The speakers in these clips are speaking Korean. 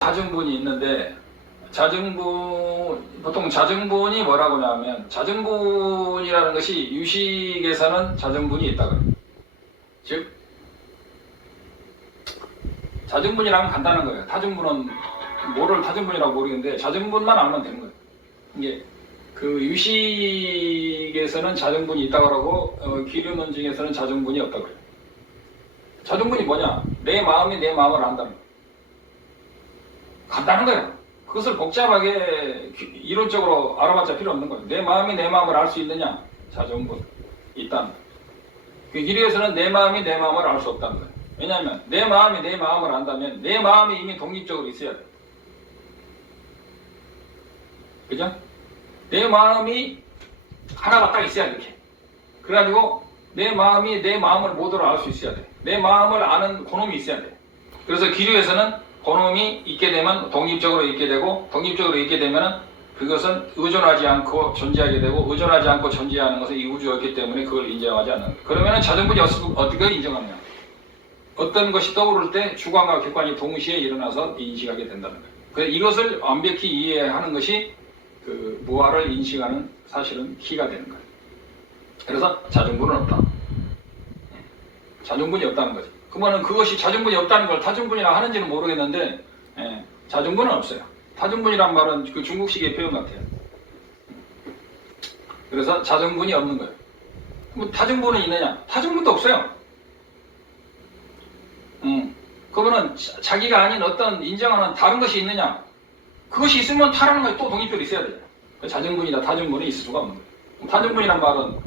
자증분이 있는데 보통 자증분이 뭐라고 하냐면 자증분이라는 것이 유식에서는 자증분이 있다고. 즉 자증분이라면 간단한 거예요. 타증분은 뭐를 타증분이라고 모르겠는데 자증분만 알면 되는 거예요. 이게 그 유식에서는 자증분이 있다고 하고 기류론 중에서는 자증분이 없다고 그래요. 자증분이 뭐냐? 내 마음이 내 마음을 안다는 거예요. 간단한 거예요. 그것을 복잡하게 이론적으로 알아봤자 필요 없는 거예요. 내 마음이 내 마음을 알 수 있느냐? 자증분 있다는 거예요. 그 기류에서는 내 마음이 내 마음을 알 수 없다는 거예요. 왜냐하면 내 마음이 내 마음을 안다면 내 마음이 이미 독립적으로 있어야 돼요. 그죠? 내 마음이 하나가 딱 있어야 돼. 이렇게. 그래가지고 내 마음이 내 마음을 모두를 알 수 있어야 돼. 내 마음을 아는 그놈이 있어야 돼. 그래서 기류에서는 그놈이 있게 되면 독립적으로 있게 되고, 독립적으로 있게 되면은 그것은 의존하지 않고 존재하게 되고, 의존하지 않고 존재하는 것은 이 우주였기 때문에 그걸 인정하지 않는 거예요. 그러면은 자증분이 어떻게 인정하느냐? 어떤 것이 떠오를 때 주관과 객관이 동시에 일어나서 인식하게 된다는 거예요. 그래서 이것을 완벽히 이해하는 것이 그 무아를 인식하는 사실은 키가 되는 거예요. 그래서 자증분은 없다. 자증분이 없다는 거죠. 그러면 그것이 자증분이 없다는 걸 타증분이라 하는지는 모르겠는데 자증분은 없어요. 타증분이란 말은 그 중국식의 표현 같아요. 그래서 자증분이 없는 거예요. 그럼 타증분은 있느냐? 타증분도 없어요. 그러면은 자기가 아닌 어떤 인정하는 다른 것이 있느냐? 그것이 있으면 타라는 것이 또 독립적으로 있어야 돼요. 자증분이다 타증분이 있을 수가 없는 거예요. 타증분이란 말은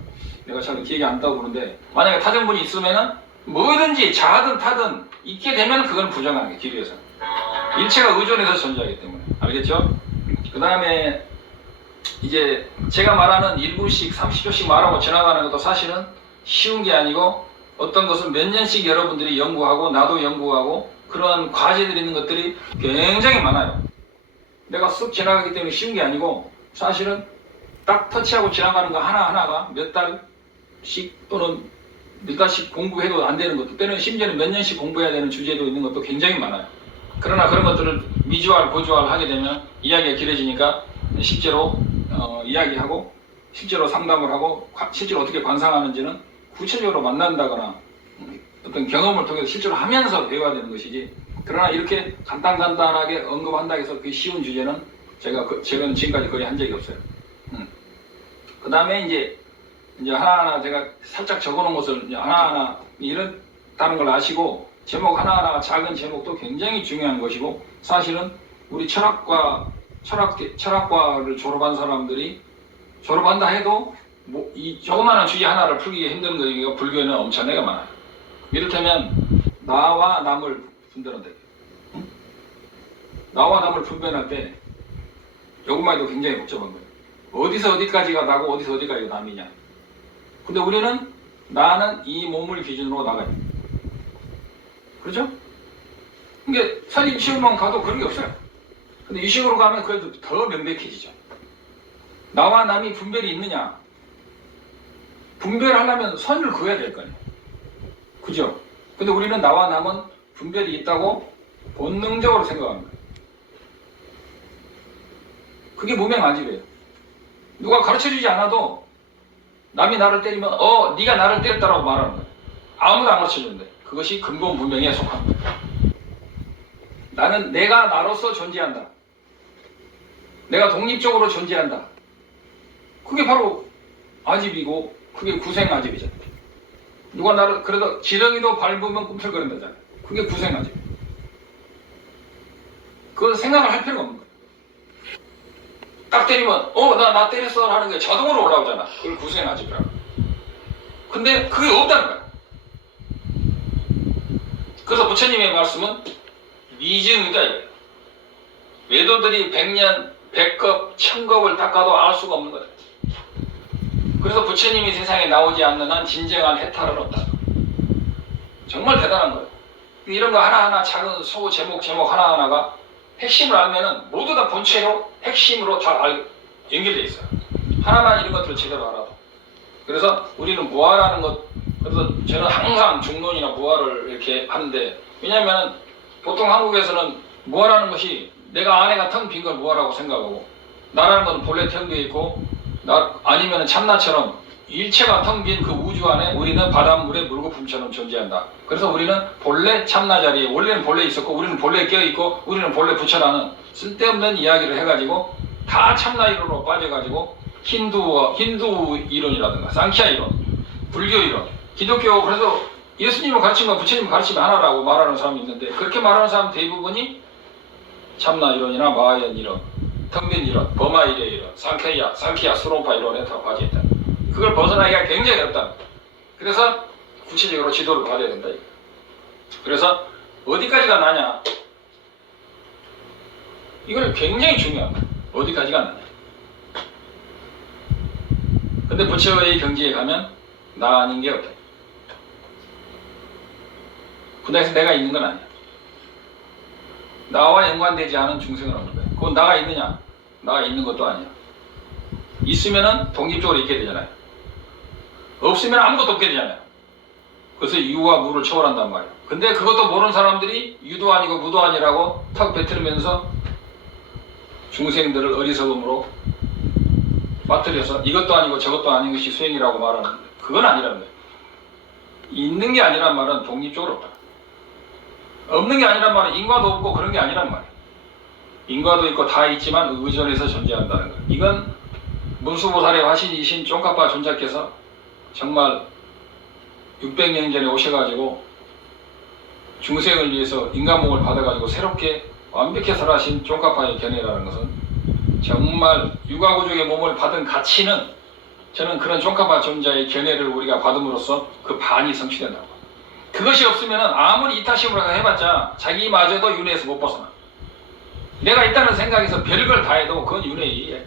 내가 잘 기억이 안 떠오르는데, 만약에 타증분이 있으면은 뭐든지 자든 타든 있게 되면 그건 부정하는 거예요. 기류에서 일체가 의존해서 존재하기 때문에. 알겠죠? 그 다음에 이제 제가 말하는 1분씩 30초씩 말하고 지나가는 것도 사실은 쉬운 게 아니고, 어떤 것은 몇 년씩 여러분들이 연구하고 나도 연구하고 그런 과제들이 있는 것들이 굉장히 많아요. 내가 쓱 지나가기 때문에 쉬운 게 아니고, 사실은 딱 터치하고 지나가는 거 하나하나가 몇 달씩 또는 몇 달씩 공부해도 안 되는 것도, 때는 심지어는 몇 년씩 공부해야 되는 주제도 있는 것도 굉장히 많아요. 그러나 그런 것들을 미주알, 고주알 하게 되면 이야기가 길어지니까 실제로 이야기하고 실제로 상담을 하고 실제로 어떻게 관상하는지는 구체적으로 만난다거나 어떤 경험을 통해서 실제로 하면서 배워야 되는 것이지, 그러나 이렇게 간단하게 언급한다 해서 그 쉬운 주제는 제가 지금까지 거의 한 적이 없어요. 그 다음에 이제 하나하나 제가 살짝 적어놓은 것을 하나하나 이렇다는 걸 아시고, 제목 하나하나 작은 제목도 굉장히 중요한 것이고, 사실은 우리 철학과를 졸업한 사람들이 졸업한다 해도 이 조그마한 주제 하나를 풀기 힘든 거니까 불교에는 엄청나게 많아요. 이를테면 나와 남을 분별한다. 나와 남을 분별할 때 이것만 해도 굉장히 복잡한 거예요. 어디서 어디까지가 나고 어디서 어디까지가 남이냐. 근데 우리는 나는 이 몸을 기준으로 나가요. 그렇죠? 이게 선입치우만 가도 그런 게 없어요. 근데 이 식으로 가면 그래도 더 명백해지죠. 나와 남이 분별이 있느냐? 분별하려면 선을 그어야 될 거 아니에요. 그죠? 근데 우리는 나와 남은 분별이 있다고 본능적으로 생각하는 거예요. 그게 무명아집이에요. 누가 가르쳐주지 않아도 남이 나를 때리면 네가 나를 때렸다라고 말하는 거예요. 아무도 안 가르쳐주는데 그것이 근본 문명에 속한 거예요. 나는 내가 나로서 존재한다. 내가 독립적으로 존재한다. 그게 바로 아집이고 그게 구생아집이잖아요. 누가 나를 그래도 지렁이도 밟으면 꿈틀거린다잖아요. 그게 구생아집. 그건 생각을 할 필요가 없는 거예요. 딱 때리면 나 때렸어 하는 게 자동으로 올라오잖아. 그걸 구생아집이라고. 근데 그게 없다는 거야. 그래서 부처님의 말씀은 미증이다 이거예요. 외도들이 100년 100겁 1000겁을 닦아도 알 수가 없는 거다. 그래서 부처님이 세상에 나오지 않는 한 진정한 해탈은 없다. 정말 대단한 거예요. 이런 거 하나하나 작은 소 제목 하나하나가 핵심을 알면은 모두 다 본체로 핵심으로 다 연결되어 있어요. 하나만 이런 것들을 제대로 알아도. 그래서 우리는 무아라는 것, 그래서 저는 항상 중론이나 무아를 이렇게 하는데, 왜냐하면 보통 한국에서는 무아라는 것이 내가 안에가 텅 빈 걸 무아라고 생각하고, 나라는 것은 본래 텅 비어 있고, 아니면 참나처럼 일체가 텅 빈 그 우주 안에 우리는 바닷물의 물거품처럼 존재한다. 그래서 우리는 본래 참나 자리에, 원래는 본래 있었고, 우리는 본래 깨어있고, 우리는 본래 부처라는 쓸데없는 이야기를 해가지고 다 참나 이론으로 빠져가지고 힌두 이론이라든가 상키아 이론, 불교 이론, 기독교, 그래서 예수님의 가르침과 부처님의 가르침이 하나라고 말하는 사람이 있는데, 그렇게 말하는 사람 대부분이 참나 이론이나 마하얀 이론, 텅빈 이론, 버마 이래 이론, 상키아, 수로파 이론에 다 빠져있다. 그걸 벗어나기가 굉장히 어렵다. 그래서 구체적으로 지도를 받아야 된다. 그래서 어디까지가 나냐? 이걸 굉장히 중요합니다. 어디까지가 나냐? 근데 부처의 경지에 가면 나 아닌 게 없다. 부당에서 내가 있는 건 아니야. 나와 연관되지 않은 중생은 없는 거야. 그건 나가 있느냐? 나가 있는 것도 아니야. 있으면은 독립적으로 있게 되잖아요. 없으면 아무것도 없게 되잖아요. 그래서 유와 무를 초월한단 말이에요. 근데 그것도 모르는 사람들이 유도 아니고 무도 아니라고 턱 뱉으면서 중생들을 어리석음으로 빠뜨려서 이것도 아니고 저것도 아닌 것이 수행이라고 말하는, 그건 아니라는 거예요. 있는 게 아니란 말은 독립적으로 없다. 없는 게 아니란 말은 인과도 없고 그런 게 아니란 말이에요. 인과도 있고 다 있지만 의존해서 존재한다는 거예요. 이건 문수보살의 화신이신 쫑카파 존자께서 정말 600년 전에 오셔가지고 중생을 위해서 인간몸을 받아가지고 새롭게 완벽히 살아신 쫑카파의 견해라는 것은, 정말 육아구족의 몸을 받은 가치는, 저는 그런 쫑카파 존자의 견해를 우리가 받음으로써 그 반이 성취된다고. 그것이 없으면 아무리 이타심으로 해봤자 자기마저도 윤회에서 못 벗어나. 내가 있다는 생각에서 별걸 다 해도 그건 윤회이에요.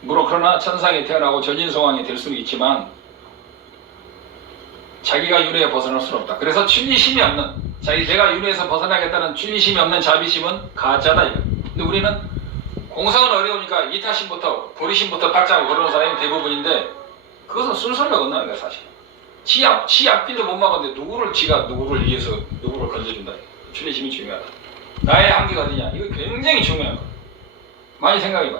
물론 그러나 천상에 태어나고 전인성왕이 될 수는 있지만 자기가 윤회에 벗어날 수는 없다. 그래서 출리심이 없는, 내가 윤회에서 벗어나겠다는 출리심이 없는 자비심은 가짜다 이거. 근데 우리는 공성은 어려우니까 이타심부터 보리심부터 탁자고 그러는 사람이 대부분인데, 그것은 순서가 건너는 거야 사실. 지 앞길도 못 막았는데 누구를 위해서 누구를 건져준다. 출리심이 중요하다. 나의 한계가 어디냐? 이거 굉장히 중요한 거야. 많이 생각해봐.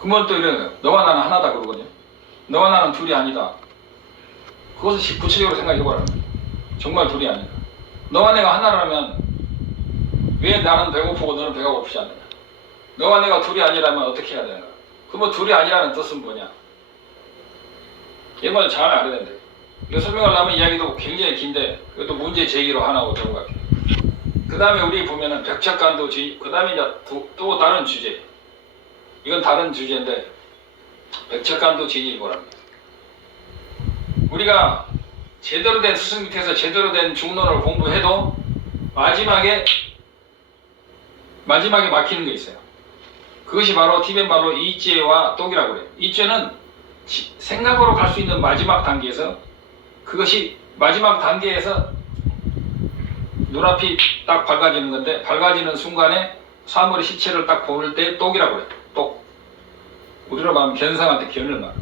그러면 또 이런 거야. 너와 나는 하나다 그러거든요. 너와 나는 둘이 아니다. 그것을 구체적으로 생각해보라는 거야. 정말 둘이 아니다. 너와 내가 하나라면 왜 나는 배고프고 너는 배가 고프지 않느냐? 너와 내가 둘이 아니라면 어떻게 해야 되는가? 그러면 둘이 아니라는 뜻은 뭐냐? 이걸 잘 알아야 된다. 이거 설명하려면 이야기도 굉장히 긴데, 이것도 문제 제기로 하나고 들어갈게요. 그 다음에 우리 보면은 백척간도 주의, 그 다음에 이제 또 다른 주제. 이건 다른 주제인데, 백척간도 진리를 보랍니다. 우리가 제대로 된 스승 밑에서 제대로 된 중론을 공부해도 마지막에 막히는 게 있어요. 그것이 바로 티벳 말로 이죄와 똑이라고 그래요. 이죄는 생각으로 갈 수 있는 마지막 단계에서, 그것이 마지막 단계에서 눈앞이 딱 밝아지는 건데, 밝아지는 순간에 사물의 시체를 딱 보는 때 똑이라고 그래요. 똑. 우리로 말하면 견성한테 견을 말.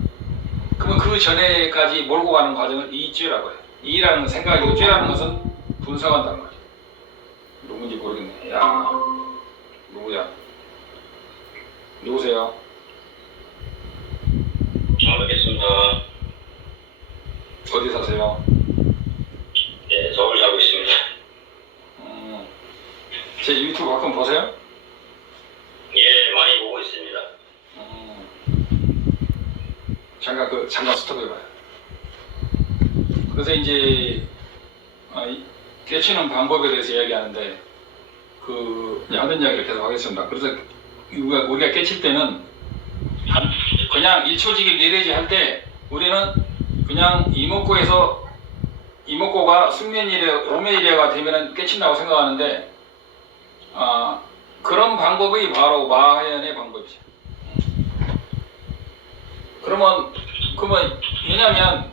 그러면 그 전에까지 몰고 가는 과정을 이죄라고 해요. 이라는 생각이고, 죄라는 것은 분석한다는 말이에요. 누군지 모르겠네. 야, 누구야? 누구세요? 모르겠습니다. 어디 사세요? 예, 서울 살고 있습니다. 제 유튜브 가끔 보세요? 예, 많이 보고 있습니다. 잠깐 스톱해봐요. 그래서 이제 깨치는 방법에 대해서 이야기하는데, 하던 이야기를 계속 하겠습니다. 그래서 우리가 깨칠 때는 그냥 1초지기 내려지 할 때 우리는 그냥 이목구가 숙면이래, 오매이래가 되면은 깨친다고 생각하는데, 그런 방법이 바로 마하얀의 방법이죠. 그러면 왜냐면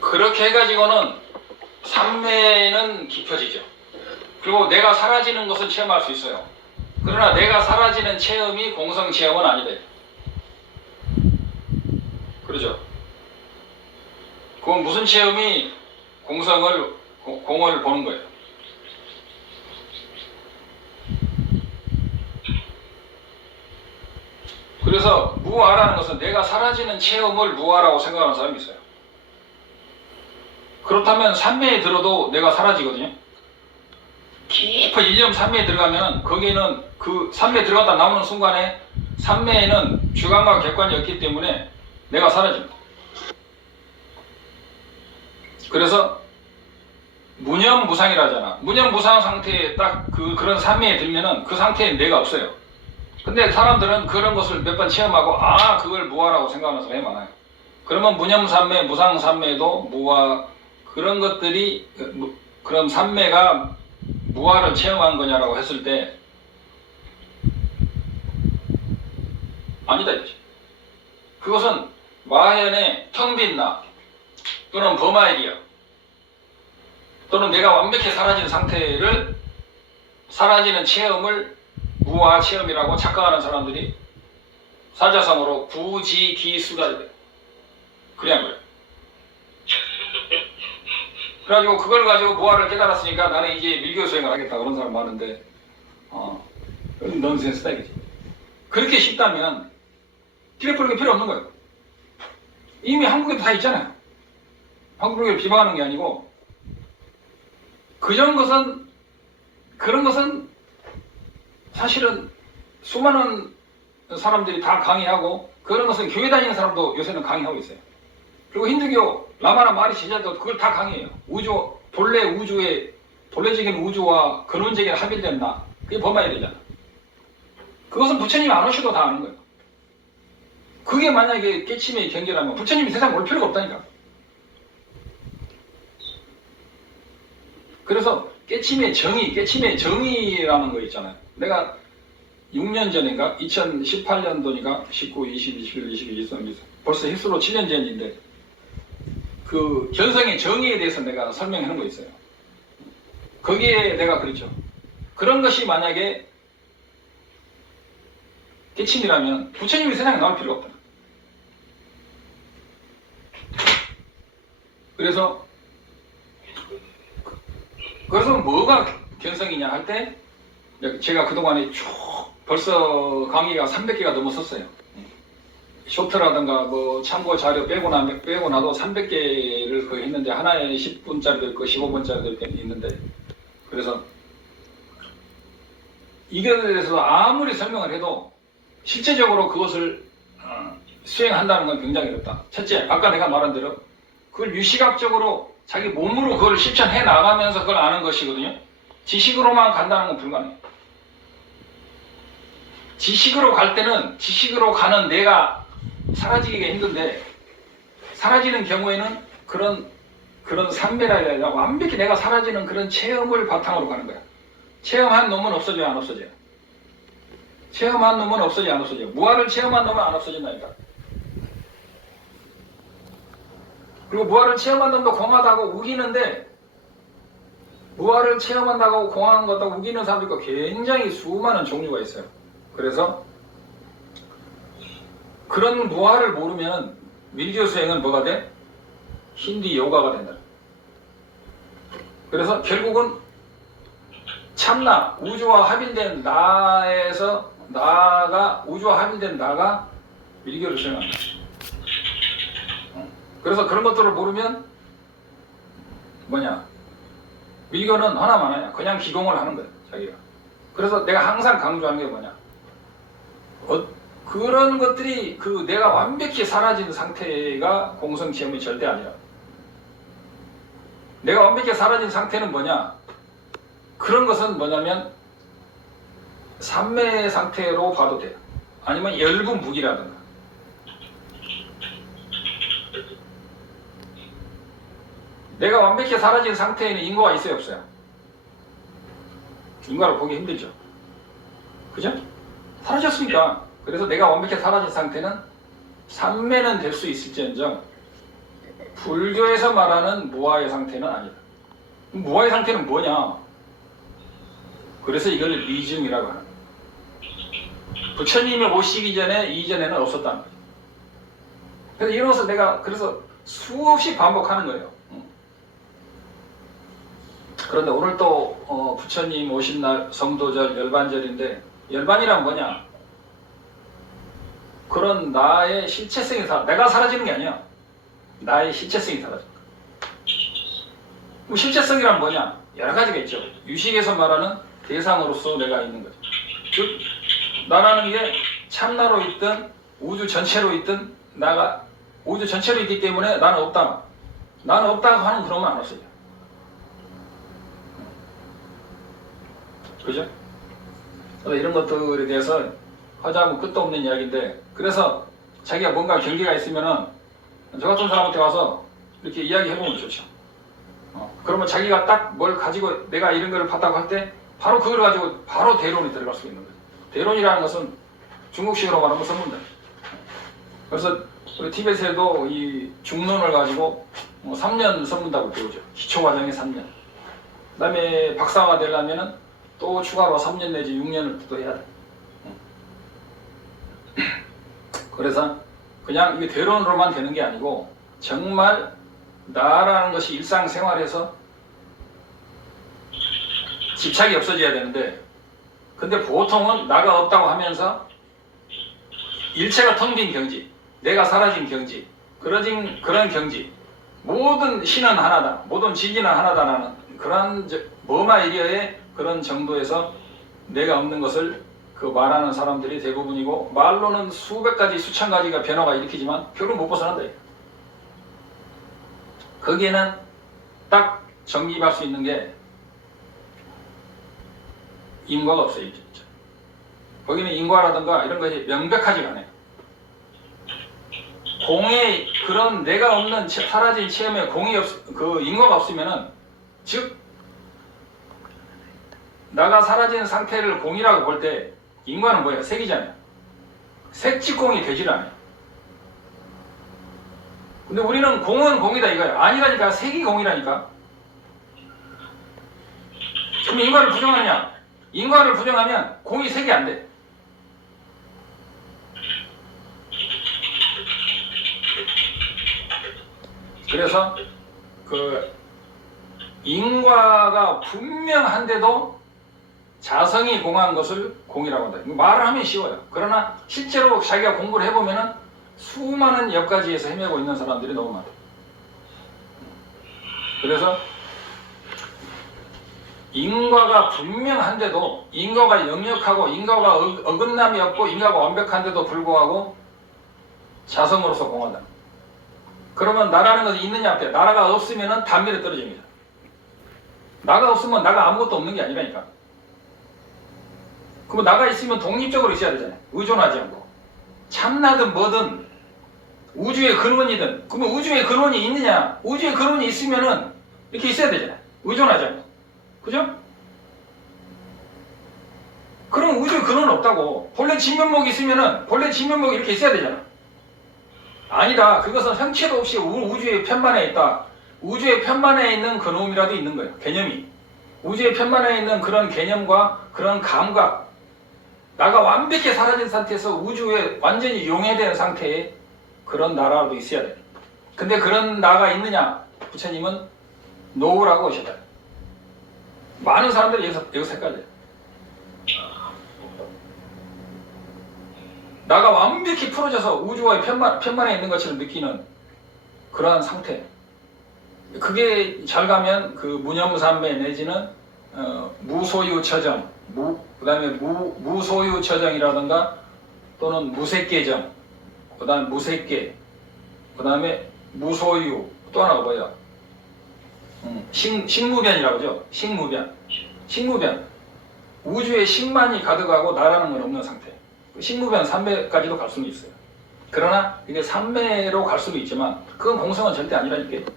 그렇게 해가지고는 삼매는 깊어지죠. 그리고 내가 사라지는 것을 체험할 수 있어요. 그러나 내가 사라지는 체험이 공성 체험은 아니래. 그러죠? 그건 무슨 체험이 공을 보는 거예요. 그래서 무아라는 것은 내가 사라지는 체험을 무아라고 생각하는 사람이 있어요. 그렇다면 삼매에 들어도 내가 사라지거든요. 깊은 일념 삼매에 들어가면 거기는 그 삼매에 들어갔다 나오는 순간에 삼매에는 주관과 객관이 없기 때문에 내가 사라집니다. 그래서 무념무상이라 하잖아. 무념무상 상태에 딱 그런 삼매에 들면은 그 상태에 내가 없어요. 근데 사람들은 그런 것을 몇 번 체험하고 그걸 무아라고 생각하는 사람이 많아요. 그러면 무념삼매, 무상삼매도 무아, 그런 것들이 그런 삼매가 무아를 체험한 거냐라고 했을 때 아니다 이거지. 그것은 마하연의 텅 빈 나 또는 범아이디어 또는 내가 완벽히 사라진 상태를 사라지는 체험을 무아 체험이라고 착각하는 사람들이 사자성어로 부지기수가 돼. 그래야 거예요. 그래가지고 그걸 가지고 무아를 깨달았으니까 나는 이제 밀교 수행을 하겠다 그런 사람 많은데 넌센스다 이거지. 그렇게 쉽다면 기력불교 필요 없는 거예요. 이미 한국에 다 있잖아요. 한국을 비방하는 게 아니고 그런 것은 사실은 수많은 사람들이 다 강의하고 그런 것은 교회 다니는 사람도 요새는 강의하고 있어요. 그리고 힌두교 라마나 마리 제자도 그걸 다 강의해요. 우주, 본래적인 우주와 근원적인 합일된 나, 그게 범아야 되잖아. 그것은 부처님이 안 오셔도 다 아는 거예요. 그게 만약에 깨침의 경계라면 부처님이 세상 올 필요가 없다니까. 그래서 깨침의 정의라는 거 있잖아요. 내가 6년 전인가 2018년도니까 19, 20, 21, 22, 23, 24 벌써 휩쓸로 7년 전인데 그 견성의 정의에 대해서 내가 설명하는 거 있어요. 거기에 내가 그랬죠. 그런 것이 만약에 깨침이라면 부처님이 세상에 나올 필요가 없다. 그래서 뭐가 견성이냐 할 때 제가 그동안에 쭉 벌써 강의가 300개가 넘었었어요. 쇼트라든가 뭐 참고 자료 빼고 나도 300개를 거의 했는데 하나에 10분짜리도 있고 15분짜리도 있는데 그래서 이거에 대해서 아무리 설명을 해도 실제적으로 그것을 수행한다는 건 굉장히 어렵다. 첫째, 아까 내가 말한 대로 그걸 유시각적으로 자기 몸으로 그걸 실천해 나가면서 그걸 아는 것이거든요. 지식으로만 간다는 건 불가능해요. 지식으로 갈 때는 지식으로 가는 내가 사라지기가 힘든데 사라지는 경우에는 그런 삼매라 해야 되나 완벽히 내가 사라지는 그런 체험을 바탕으로 가는 거야. 체험한 놈은 없어져요, 안 없어져요? 체험한 놈은 없어져요, 안 없어져요? 무아를 체험한 놈은 안 없어진다니까. 그리고 무아를 체험한 놈도 공하다고 우기는데 무아를 체험한다고 공하는 것도 우기는 사람도 있고 굉장히 수많은 종류가 있어요. 그래서 그런 무아를 모르면 밀교 수행은 뭐가 돼? 힌두 요가가 된다. 그래서 결국은 참나, 우주와 합일된 나에서 우주와 합일된 나가 밀교를 수행한다. 그래서 그런 것들을 모르면 밀교는 하나만 하냐? 그냥 기공을 하는 거야, 자기가. 그래서 내가 항상 강조하는 게 뭐냐? 그런 것들이 내가 완벽히 사라진 상태가 공성체험이 절대 아니라. 내가 완벽히 사라진 상태는 뭐냐? 그런 것은 뭐냐면 삼매 상태로 봐도 돼요. 아니면 열분무기라든가. 내가 완벽히 사라진 상태에는 인고가 있어요, 없어요? 인과를 보기 힘들죠. 그죠? 사라졌으니까. 그래서 내가 완벽히 사라진 상태는 삼매는 될 수 있을지언정 불교에서 말하는 무아의 상태는 아니다. 무아의 상태는 뭐냐? 그래서 이걸 미증이라고 하는 거예요. 부처님이 오시기 전에 이전에는 없었다는 거예요. 그래서 이런 것을 내가 수없이 반복하는 거예요. 그런데 오늘 또 부처님 오신 날 성도절 열반절인데 열반이란 뭐냐? 그런 나의 실체성이 내가 사라지는 게 아니야. 나의 실체성이 사라져. 뭐 실체성이란 뭐냐? 여러 가지가 있죠. 유식에서 말하는 대상으로서 내가 있는 거죠. 즉 나라는 게 참나로 있든 우주 전체로 있든 나가 우주 전체로 있기 때문에 나는 없다. 나는 없다고 하는 그런 건 안 없어요. 그죠? 그래서 이런 것들에 대해서 하자면 끝도 없는 이야기인데, 그래서 자기가 뭔가 경계가 있으면은 저 같은 사람한테 와서 이렇게 이야기해보면 좋죠. 그러면 자기가 딱 뭘 가지고 내가 이런 걸 봤다고 할 때 바로 그걸 가지고 바로 대론이 들어갈 수 있는 거죠. 대론이라는 것은 중국식으로 말하면 선문다. 그래서 우리 티벳에도 이 중론을 가지고 3년 선문답을 배우죠. 기초과정에 3년. 그 다음에 박사가 되려면은 또 추가로 3년 내지 6년을 또 해야 돼. 그래서 그냥 이게 대론으로만 되는 게 아니고 정말 나라는 것이 일상생활에서 집착이 없어져야 되는데, 근데 보통은 나가 없다고 하면서 일체가 텅 빈 경지, 내가 사라진 경지, 그런 경지, 모든 신은 하나다, 모든 진리는 하나다라는 그런 머마이리어의 그런 정도에서 내가 없는 것을 그 말하는 사람들이 대부분이고, 말로는 수백 가지 수천 가지가 변화가 일으키지만 결국 못 벗어난다. 거기에는 딱 정립할 수 있는 게 인과가 없어요. 진짜. 거기는 인과라든가 이런 것이 명백하지가 않아요. 공의 그런 내가 없는 사라진 체험에 그 인과가 없으면은, 즉 나가 사라진 상태를 공이라고 볼 때 인과는 뭐예요? 색이잖아요. 색직공이 되질 않아요. 근데 우리는 공은 공이다 이거예요. 아니라니까. 색이 공이라니까. 그럼 인과를 부정하냐? 인과를 부정하면 공이 색이 안 돼. 그래서 그 인과가 분명한데도 자성이 공한 것을 공이라고 한다. 말을 하면 쉬워요. 그러나 실제로 자기가 공부를 해보면은 수많은 옆가지에서 헤매고 있는 사람들이 너무 많다. 그래서 인과가 분명한데도, 인과가 역력하고 인과가 어긋남이 없고 인과가 완벽한데도 불구하고 자성으로서 공한다. 그러면 나라는 것이 있느냐 앞에 나라가 없으면은 단밀에 떨어집니다. 나가 없으면 나가 아무것도 없는 게 아니라니까. 그럼 나가 있으면 독립적으로 있어야 되잖아요. 의존하지 않고. 참나든 뭐든 우주의 근원이든. 그러면 우주의 근원이 있느냐? 우주의 근원이 있으면은 이렇게 있어야 되잖아요. 의존하지 않고. 그죠? 그럼 우주의 근원은 없다고. 본래 진면목이 있으면은 본래 진면목이 이렇게 있어야 되잖아. 아니다. 그것은 형체도 없이 우주의 편만에 있다. 우주의 편만에 있는 그놈이라도 있는 거예요. 개념이. 우주의 편만에 있는 그런 개념과 그런 감각, 나가 완벽히 사라진 상태에서 우주에 완전히 용해된 상태에 그런 나라도 있어야 돼. 근데 그런 나가 있느냐? 부처님은 노우라고 하셨다. 많은 사람들이 여기서 헷갈려요. 나가 완벽히 풀어져서 우주와의 편만에 있는 것처럼 느끼는 그러한 상태. 그게 잘 가면 그 무념삼매 내지는 무소유 처정, 그 다음에 무소유 처정이라든가 또는 무색계정, 그 다음에 무색계, 그 다음에 무소유, 또 하나가 뭐예요? 식무변이라고 하죠. 식무변. 우주에 식만이 가득하고 나라는 건 없는 상태. 식무변 3매까지도 갈 수는 있어요. 그러나 이게 3매로 갈 수도 있지만 그건 공성은 절대 아니라니까.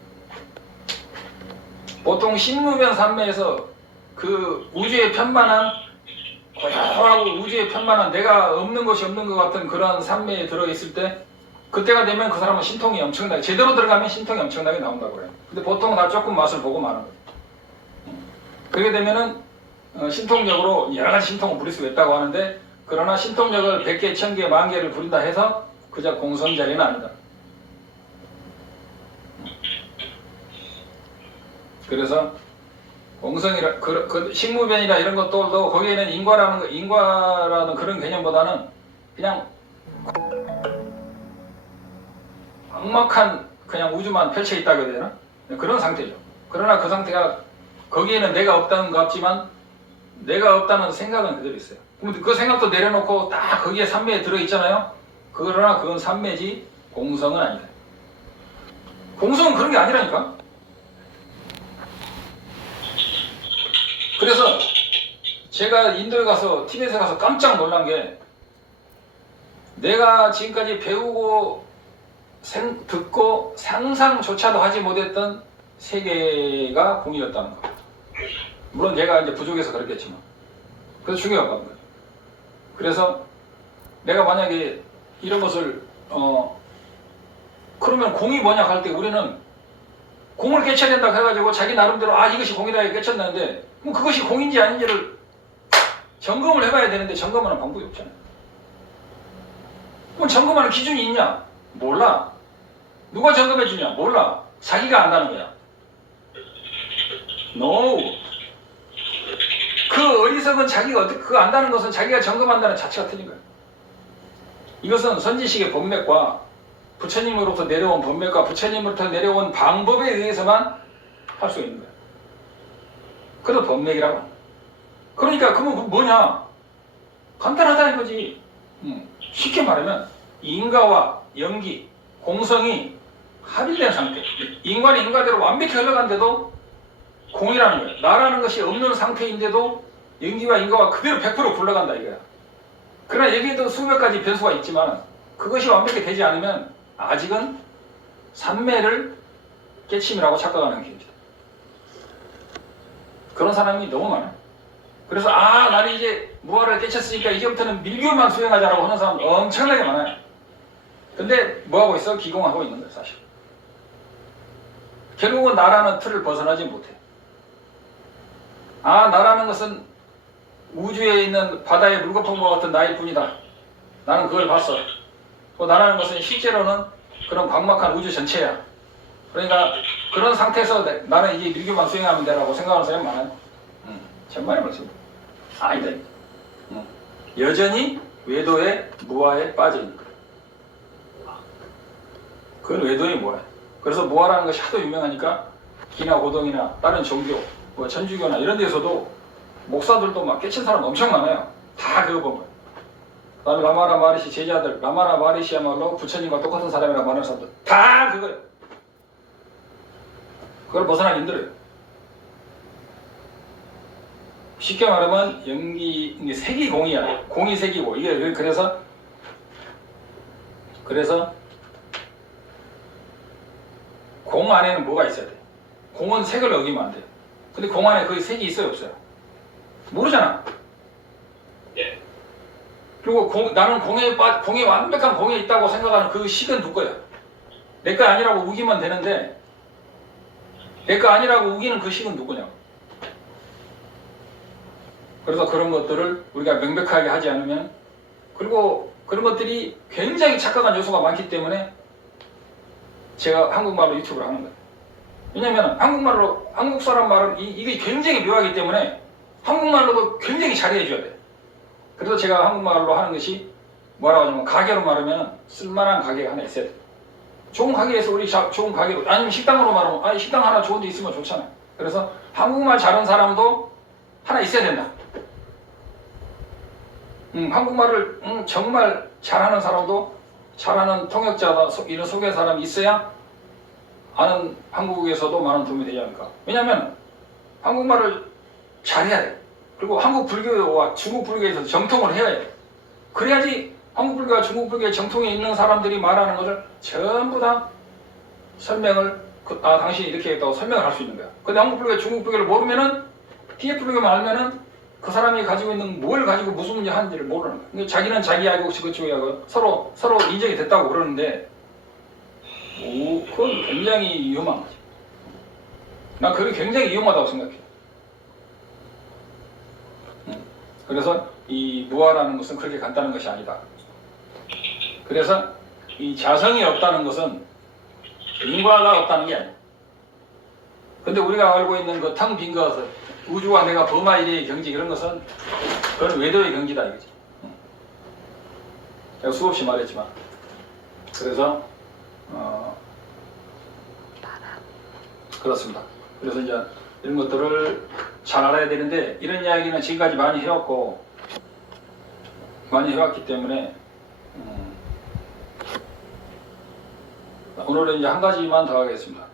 보통 식무변 3매에서 그 우주의 편만한, 고요하고 우주의 편만한 내가 없는 것이 없는 것 같은 그런 3매에 들어있을 때, 그때가 되면 그 사람은 신통이 엄청나게, 제대로 들어가면 신통이 엄청나게 나온다고 그래요. 근데 보통 나 조금 맛을 보고 마는 거예요. 그렇게 되면은 신통력으로 여러 가지 신통을 부릴 수가 있다고 하는데, 그러나 신통력을 100개, 1000개, 10,000개를 부린다 해서 그저 공성 자리는 아니다. 그래서 공성이라, 그 식무변이나 이런 것들도 거기에는 인과라는 그런 개념보다는 그냥 막막한 그냥 우주만 펼쳐 있다고 해야 되나? 그런 상태죠. 그러나 그 상태가 거기에는 내가 없다는 것 같지만 내가 없다는 생각은 그대로 있어요. 그럼 그 생각도 내려놓고 딱 거기에 삼매에 들어있잖아요. 그러나 그건 삼매지 공성은 아니다. 공성은 그런 게 아니라니까. 그래서 제가 인도에 가서 티벳에 가서 깜짝 놀란 게 내가 지금까지 배우고 듣고 상상조차도 하지 못했던 세계가 공이었다는 거. 물론 제가 이제 부족해서 그랬겠지만 그래서 중요한 겁니다. 그래서 내가 만약에 이런 것을 그러면 공이 뭐냐 할 때 우리는 공을 깨쳐야 된다 해가지고 자기 나름대로 이것이 공이다 해 깨쳤는데 그럼 그것이 공인지 아닌지를 점검을 해봐야 되는데 점검하는 방법이 없잖아요. 그럼 점검하는 기준이 있냐? 몰라. 누가 점검해 주냐? 몰라. 자기가 안다는 거야. No. 그 어리석은 자기가 어떻게 그거 안다는 것은 자기가 점검한다는 자체가 틀린 거예요. 이것은 선지식의 법맥과 부처님으로부터 내려온 법맥과 부처님으로부터 내려온 방법에 의해서만 할 수 있는 거예요. 그래서 법맥이라고 합니다. 그러니까 그러면 뭐냐? 간단하다는 거지. 쉽게 말하면 인과와 연기, 공성이 합일된 상태. 인과는 인과대로 완벽히 흘러간데도 공이라는 거예요. 나라는 것이 없는 상태인데도 연기와 인과가 그대로 100% 굴러간다 이거야. 그러나 여기에도 수백 가지 변수가 있지만 그것이 완벽히 되지 않으면 아직은 삼매를 깨침이라고 착각하는 길입니다. 그런 사람이 너무 많아요. 그래서 나는 이제 무아를 깨쳤으니까 이제부터는 밀교만 수행하자라고 하는 사람 엄청나게 많아요. 근데 뭐하고 있어? 기공하고 있는 거예요 사실. 결국은 나라는 틀을 벗어나지 못해. 나라는 것은 우주에 있는 바다의 물거품과 같은 나일 뿐이다. 나는 그걸 봤어. 또 나라는 것은 실제로는 그런 광막한 우주 전체야. 그러니까 그런 상태에서 나는 이제 밀교만 수행하면 되라고 생각하는 사람이 많아요. 정말 그렇습니다. 아니다. 여전히 외도의 무아에 빠져 있는 거예요. 그건 외도의 무아예요. 그래서 무아라는 것이 하도 유명하니까 기나 고동이나 다른 종교, 뭐 천주교나 이런 데서도 목사들도 막 깨친 사람 엄청 많아요. 다 그거 보면. 그다음에 라마나 마리시 제자들, 라마나 마리시야말로 부처님과 똑같은 사람이라고 말하는 사람들 다 그거예요. 그걸 벗어나기 힘들어요. 쉽게 말하면 이게 색이공이야. 공이 색이고 이게 그래서 공 안에는 뭐가 있어야 돼? 공은 색을 어기면 안 돼요. 근데 공 안에 거기 색이 있어요 없어요? 모르잖아. 예. 그리고 나는 공에 완벽한 공에 있다고 생각하는 그 식은 누구야? 내 거 아니라고 우기면 되는데 내 거 아니라고 우기는 그 식은 누구냐? 그래서 그런 것들을 우리가 명백하게 하지 않으면 그리고 그런 것들이 굉장히 착각한 요소가 많기 때문에 제가 한국말로 유튜브를 하는 거예요. 왜냐면 한국 사람 말은 이게 굉장히 묘하기 때문에 한국말로도 굉장히 잘해줘야 돼. 그래서 제가 한국말로 하는 것이 뭐라고 하냐면 가게로 말하면 쓸만한 가게가 하나 있어야 돼. 좋은 가게에서 우리 좋은 가게로 아니면 식당으로 말하면 식당 하나 좋은 데 있으면 좋잖아요. 그래서 한국말 잘하는 사람도 하나 있어야 된다. 한국말을 정말 잘하는 사람도 잘하는 통역자다 이런 소개 사람이 있어야 아는 한국에서도 많은 도움이 되지 않을까. 왜냐하면 한국말을 잘해야 돼. 그리고 한국 불교와 중국 불교에서 정통을 해야 돼. 그래야지 한국 불교와 중국 불교의 정통에 있는 사람들이 말하는 것을 전부 다 설명을 당신이 이렇게 했다고 설명을 할 수 있는 거야. 근데 한국 불교, 중국 불교를 모르면은 TF 불교만 알면은 그 사람이 가지고 있는 뭘 가지고 무슨 문제 하는지를 모르는 거야. 그러니까 자기는 자기 알고 그쪽이 알고 서로 인정이 됐다고 그러는데 그건 굉장히 위험한 거지. 난 그게 굉장히 위험하다고 생각해. 그래서 이 무아라는 것은 그렇게 간단한 것이 아니다. 그래서 이 자성이 없다는 것은 인과가 없다는 게 아니야. 근데 우리가 알고 있는 그 텅 빈 것은 우주와 내가 범하일의 경지 이런 것은 그건 외도의 경지다 이거지. 제가 수없이 말했지만 그래서 그렇습니다. 그래서 이제 이런 것들을 잘 알아야 되는데, 이런 이야기는 지금까지 많이 해왔기 때문에 오늘은 이제 한 가지만 더 하겠습니다.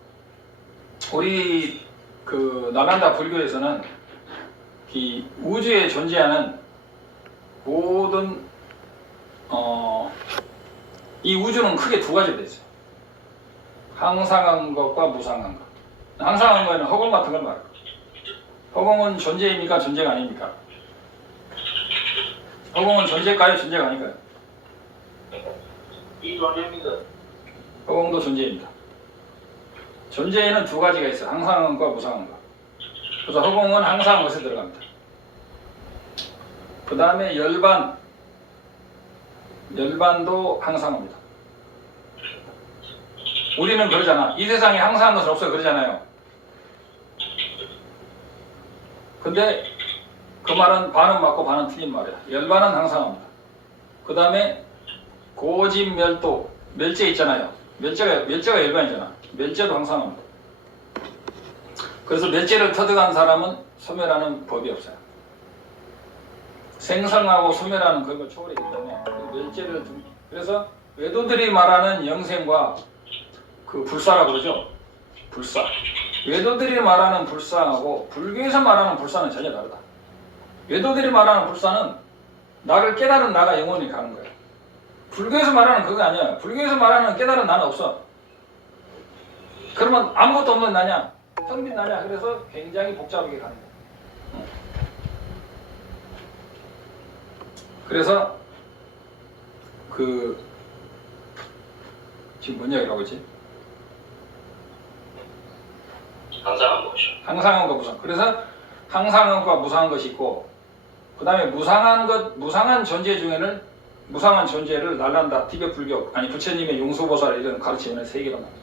우리 그 남한다 불교에서는 이 우주에 존재하는 모든 이 우주는 크게 두 가지로 되어 있어요. 항상한 것과 무상한 것. 항상한 거는 허공 같은 걸 말해요. 허공은 존재입니까? 존재가 아닙니까? 허공은 존재일까요? 존재가 아닐까요? 이 존재입니다. 허공도 존재입니다. 존재에는 두 가지가 있어요. 항상한 것과 무상한 것. 그래서 허공은 항상한 것에 들어갑니다. 그 다음에 열반도 항상합니다. 우리는 그러잖아. 이 세상에 항상한 것은 없어요. 그러잖아요. 근데 그 말은 반은 맞고 반은 틀린 말이야. 열반은 항상합니다. 그 다음에 고집멸도, 멸제 있잖아요. 멸제가 열반이잖아. 멸제도 항상합니다. 그래서 멸제를 터득한 사람은 소멸하는 법이 없어요. 생성하고 소멸하는 그걸 초월이기 때문에 멸제를 그래서 외도들이 말하는 영생과 그 불사라고 그러죠. 불사. 외도들이 말하는 불사하고 불교에서 말하는 불사는 전혀 다르다. 외도들이 말하는 불사는 나를 깨달은 나가 영원히 가는 거예요. 불교에서 말하는 그거 아니야. 불교에서 말하는 깨달은 나는 없어. 그러면 아무것도 없는 나냐? 텅 빈 나냐? 그래서 굉장히 복잡하게 가는 거예요. 그래서 지금 뭔 이야기라고 했지? 항상한 것이요. 항상한 것 무상. 그래서 항상한 것과 무상한 것이 있고, 그 다음에 무상한 존재 중에는 무상한 존재를 날란다. 티베트 불교, 아니 부처님의 용수보살 이런 가르침에는 세 개가 나와요.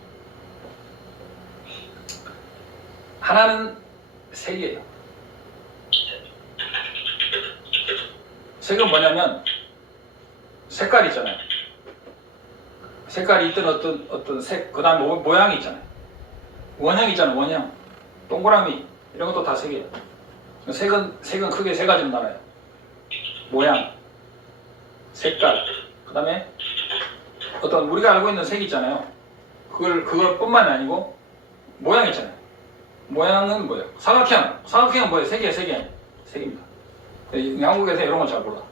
하나는 세 개예요. 색은 뭐냐면 색깔 있잖아요. 색깔이 있던 어떤 색, 그 다음에 모양이 있잖아요. 원형 있잖아요. 원형, 동그라미 이런 것도 다 세 개예요. 색은 크게 세 가지로 나눠요. 모양, 색깔, 그 다음에 어떤 우리가 알고 있는 색 있잖아요. 그것뿐만 아니고 모양 있잖아요. 모양은 뭐예요? 사각형은 뭐예요? 색입니다. 한국에서 이런 걸 잘 몰라.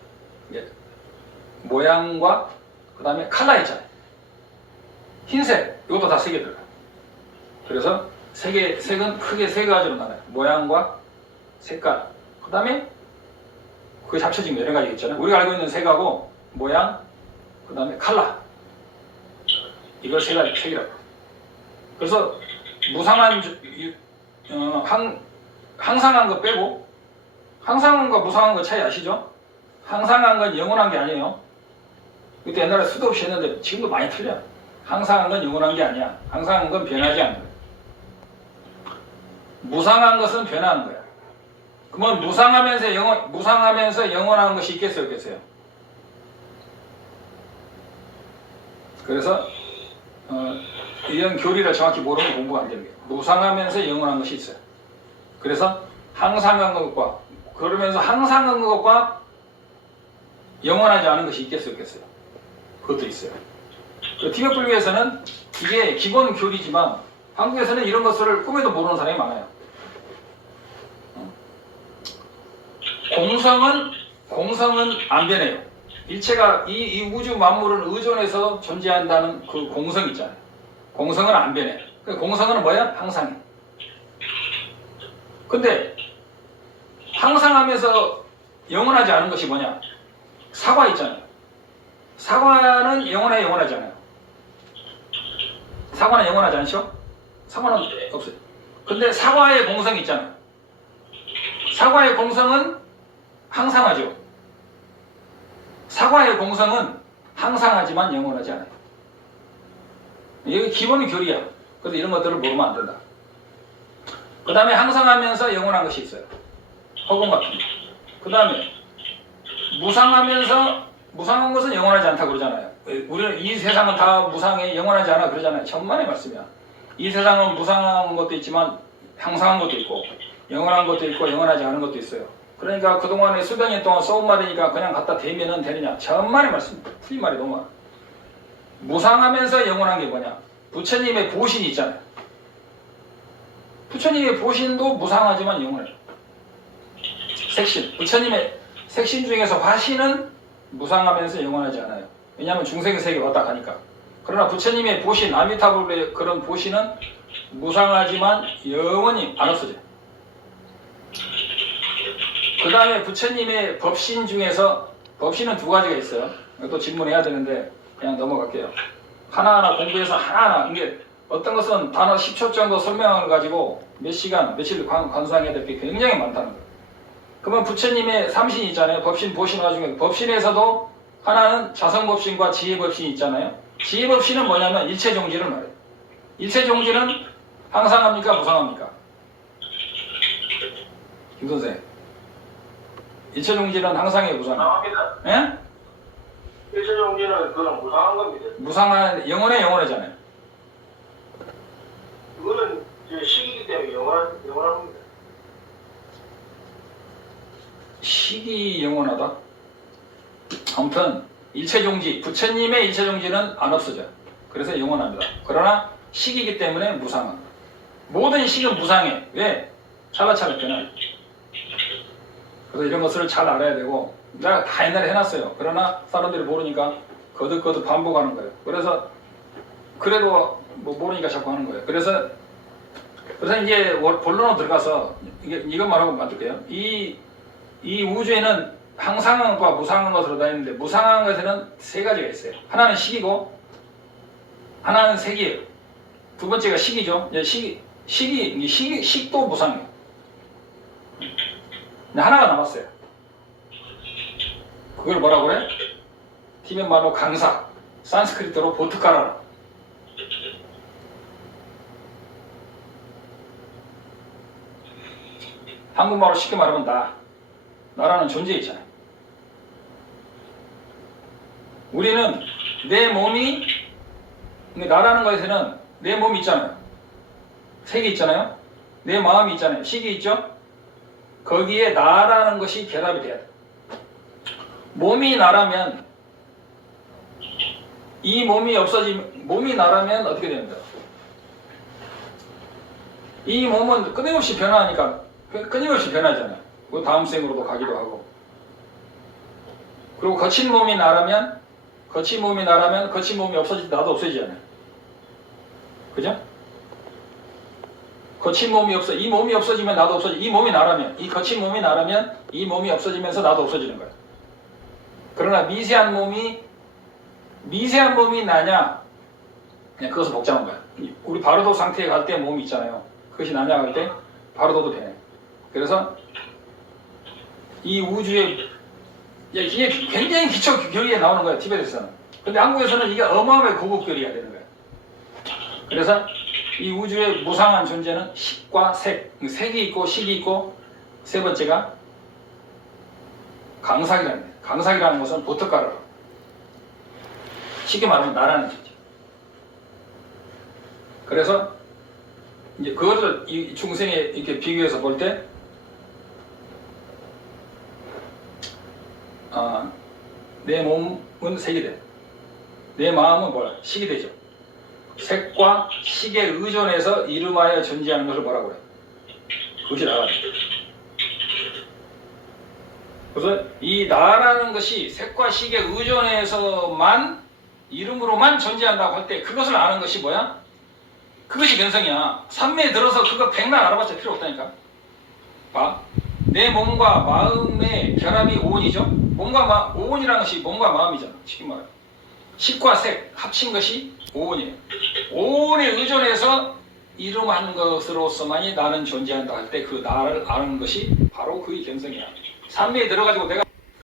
모양과 그 다음에 컬러 있잖아요. 흰색, 이것도 다 세 개 들어가요. 그래서 색은 크게 세 가지로 나눠요. 모양과 색깔, 그 다음에 그게 합쳐진 여러 가지 있잖아요. 우리가 알고 있는 색하고 모양, 그 다음에 컬러, 이걸 세 개라고. 그래서 무상한 항상한 거 빼고, 항상한 거 무상한 거 차이 아시죠? 항상한 건 영원한 게 아니에요. 그때 옛날에 수도 없이 했는데 지금도 많이 틀려. 항상한 건 영원한 게 아니야. 항상한 건 변하지 않는 거야. 무상한 것은 변하는 거야. 그러면 무상하면서 영원한 것이 있겠어요, 없겠어요? 그래서 이런 교리를 정확히 모르면 공부가 안 되는 거예요. 무상하면서 영원한 것이 있어요. 그래서 항상한 것과 그러면서 항상한 것과 영원하지 않은 것이 있겠어요, 없겠어요? 그것도 있어요. 티베트 불교에서는 이게 기본 교리지만 한국에서는 이런 것을 꿈에도 모르는 사람이 많아요. 공성은 안 변해요. 일체가 이 우주 만물을 의존해서 존재한다는 그 공성 있잖아요. 공성은 안 변해. 공성은 뭐야? 항상해. 근데 항상하면서 영원하지 않은 것이 뭐냐? 사과 있잖아요. 사과는 영원하지 않아요. 사과는 영원하지 않죠? 사과는 없어요. 근데 사과의 공성이 있잖아요. 사과의 공성은 항상하죠. 사과의 공성은 항상하지만 영원하지 않아요. 이게 기본 교리야. 그래서 이런 것들을 모르면 안 된다. 그 다음에 항상하면서 영원한 것이 있어요. 허공 같은 거. 그 다음에 무상한 것은 영원하지 않다고 그러잖아요. 우리는 이 세상은 다 무상해 영원하지 않아 그러잖아요. 천만의 말씀이야. 이 세상은 무상한 것도 있지만 항상한 것도 있고 영원한 것도 있고 영원하지 않은 것도 있어요. 그러니까 그동안에 수백 년 동안 써온 말이니까 그냥 갖다 대면은 되느냐. 천만의 말씀입니다. 틀린 말이 너무 많아. 무상하면서 영원한 게 뭐냐. 부처님의 보신이 있잖아요. 부처님의 보신도 무상하지만 영원해요. 색신. 부처님의 색신 중에서 화신은 무상하면서 영원하지 않아요. 왜냐하면 중생의 세계 왔다 가니까. 그러나 부처님의 보신, 아미타불의 그런 보신은 무상하지만 영원히 안 없어져요. 그 다음에 부처님의 법신 중에서 법신은 두 가지가 있어요. 또 질문해야 되는데 그냥 넘어갈게요. 하나하나 공부해서 하나하나 이게 어떤 것은 단어 10초 정도 설명을 가지고 몇 시간, 며칠 관상해야 될 게 굉장히 많다는 거예요. 그러면 부처님의 삼신이 있잖아요. 법신, 보신 와중에 법신에서도 하나는 자성법신과 지혜법신이 있잖아요. 지혜법신은 뭐냐면 일체종지를 말해요. 일체종지는 항상합니까? 무상합니까? 김 선생. 일체종지는 항상해요? 무상해요? 무상합니다. 예? 일체종지는 그건 무상한 겁니다. 무상한, 영원하잖아요. 그거는 이제 시기이기 때문에 영원한 겁니다. 시기 영원하다? 아무튼 일체종지, 부처님의 일체종지는 안 없어져요. 그래서 영원합니다. 그러나 시기이기 때문에 무상합니다. 모든 시는 무상해. 왜? 찰나찰나 변해요. 그래서 이런 것을 잘 알아야 되고 내가 다 옛날에 해놨어요. 그러나 사람들이 모르니까 거듭거듭 반복하는 거예요. 그래서 그래도 뭐 모르니까 자꾸 하는 거예요. 그래서 이제 본론으로 들어가서 이것 말하고 만들게요. 이 우주에는 항상한 것과 무상한 것으로 나뉘는데 무상한 것에는 세 가지가 있어요. 하나는 식이고 하나는 색이에요. 두 번째가 식이죠. 식도 무상해요. 근데 하나가 남았어요. 그걸 뭐라고 그래? 티벳 말로 강사, 산스크리트로 보트카라라. 한국말로 쉽게 말하면 나라는 존재 있잖아요. 우리는 내 몸이, 나라는 것에는 내 몸이 있잖아요. 색이 있잖아요. 내 마음이 있잖아요. 식이 있죠. 거기에 나라는 것이 결합이 돼야 돼. 몸이 나라면 이 몸이 없어지면 몸이 나라면 어떻게 됩니까? 이 몸은 끊임없이 변화하니까 끊임없이 변하잖아요. 그 다음 생으로도 가기도 하고. 그리고 거친 몸이 나라면 거친 몸이 없어질 때 나도 없어지잖아요. 그죠? 거친 몸이 이 몸이 없어지면 나도 없어지. 이 몸이 나라면 이 거친 몸이 나라면 이 몸이 없어지면서 나도 없어지는 거예요. 그러나 미세한 몸이 나냐? 그냥 그것은 복잡한 거야. 우리 바로도 상태에 갈 때 몸이 있잖아요. 그것이 나냐 할 때 바로도도 변해. 그래서 이 우주에 이게 굉장히 기초 교리에 나오는 거예요. 티베트에서는. 근데 한국에서는 이게 어마어마하게 고급 교리가 되는 거예요. 그래서 이 우주의 무상한 존재는 식과 색, 색이 있고 식이 있고 세 번째가 강삭이라는 거예요. 강삭이라는 것은 보트가르. 쉽게 말하면 나라는 존재. 그래서 이제 그것을 이 중생에 이렇게 비교해서 볼 때, 내 몸은 색이 돼. 내 마음은 뭐야? 식이 되죠. 색과 식에 의존해서 이름하여 존재하는 것을 뭐라고 그래? 그것이 나라다. 그래서 이 나라는 것이 색과 식에 의존해서만 이름으로만 존재한다고 할 때 그것을 아는 것이 뭐야? 그것이 견성이야. 산매에 들어서 그거 백날 알아봤자 필요 없다니까. 봐. 내 몸과 마음의 결합이 오온이죠. 오온이라는 것이 몸과 마음이잖아. 쉽게 말해. 식과 색 합친 것이 오온이에요. 오온에 의존해서 이름하는 것으로서만이 나는 존재한다 할 때 그 나를 아는 것이 바로 그의 견성이야. 산매에 들어가지고 내가